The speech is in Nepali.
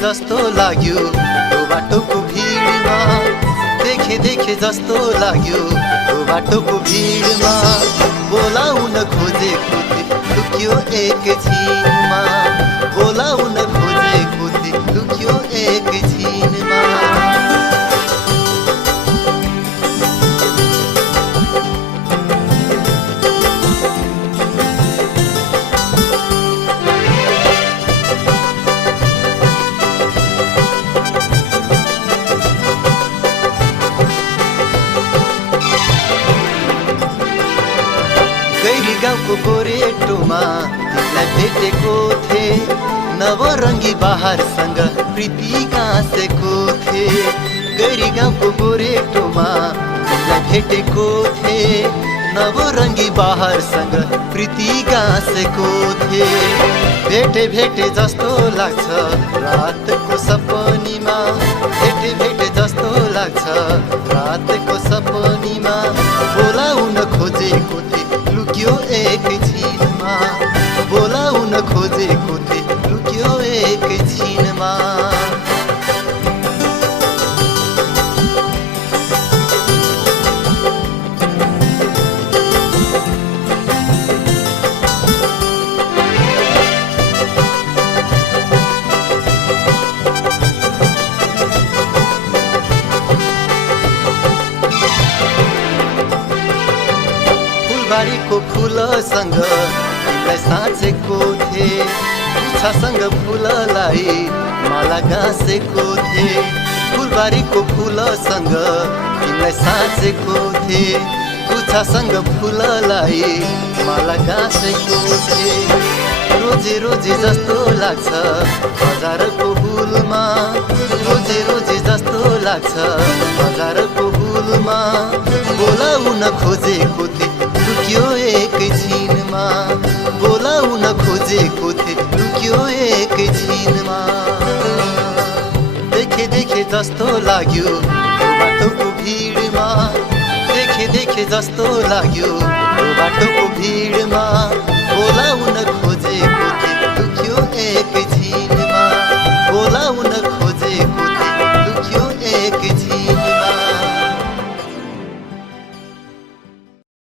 जस्तो लाग्यो त्यो बाटोको भिडमा, देखे जस्तो लाग्यो त्यो बाटोको भिडमा। बोलाउन खोजेको थिए लुक्यो एकछिनमा, बोलाउन खोजेको थिए लुक्यो एकछिनमा। गैरी गाउँको गोरेटोमा तिमीलाई भेटेको थिए, नवरङ्गी बहारसँग प्रीति गाँसेको थिए। गैरी गाउँको गोरेटोमा तिमीलाई भेटेको थिए, नवरङ्गी बहारसँग प्रीति गाँसेको थिए। भेटे जस्तो लाग्छ रातको सपनीमा, भेटे जस्तो लाग्छ रातको सपनीमा। बोलाउन खोजेको थिए लुक्यो एकछिनमा, बोलाउन खोजेको थिए लुक्यो एकछिनमा। फुलबारीको फुलसँग तिमीलाई साँचेको थिए, गुच्छासँग फुललाई माला गाँसेको थिए। फुलबारीको फुलसँग तिमीलाई साँचेको थिए, गुच्छासँग फुललाई माला गाँसेको थिए। रोजे जस्तो लाग्छ बजारको हुलमा, रोजे जस्तो लाग्छ बजारको हुलमा। बोलाउन खोजेको थिए लुक्यो एकछिनमा, बोलाउन खोजेको थिए लुक्यो एकछिनमा। देखे जस्तो लाग्यो त्यो बाटोको भिडमा, देखे जस्तो लाग्यो त्यो बाटोको भिडमा। बोलाउन